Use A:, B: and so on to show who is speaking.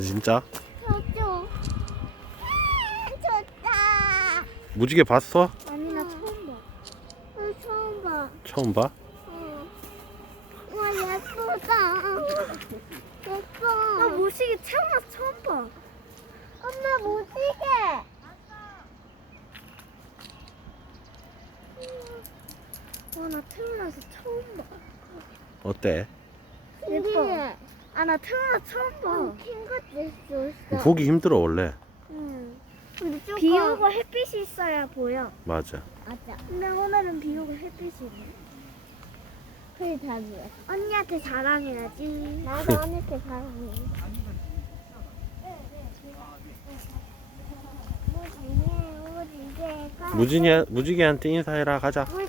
A: 진짜?
B: 저쪽. 좋다.
A: 무지개 봤어?
C: 아니 나 처음 봐.
B: 응, 처음 봐.
A: 처음 봐?
B: 응. 와 예쁘다. 예뻐.
C: 나 모시기 태어나서 처음 봐.
B: 엄마 무지개.
C: 와 나 태어나서 처음 봐.
A: 어때?
C: 아 나 태어나서 처음 봐.
B: 응, 핑크도 있어.
A: 보기 힘들어 원래.
C: 응.
B: 근데 조금.
C: 비 오고 햇빛이 있어야 보여.
A: 맞아.
B: 맞아.
C: 근데 오늘은 비 오고 햇빛이 있네.
B: 그게 답이야.
C: 언니한테 자랑해야지.
B: 나도 언니한테. 무지개, 무지개가.
A: 무진이 무지개한테 인사해라 가자.
B: 무지개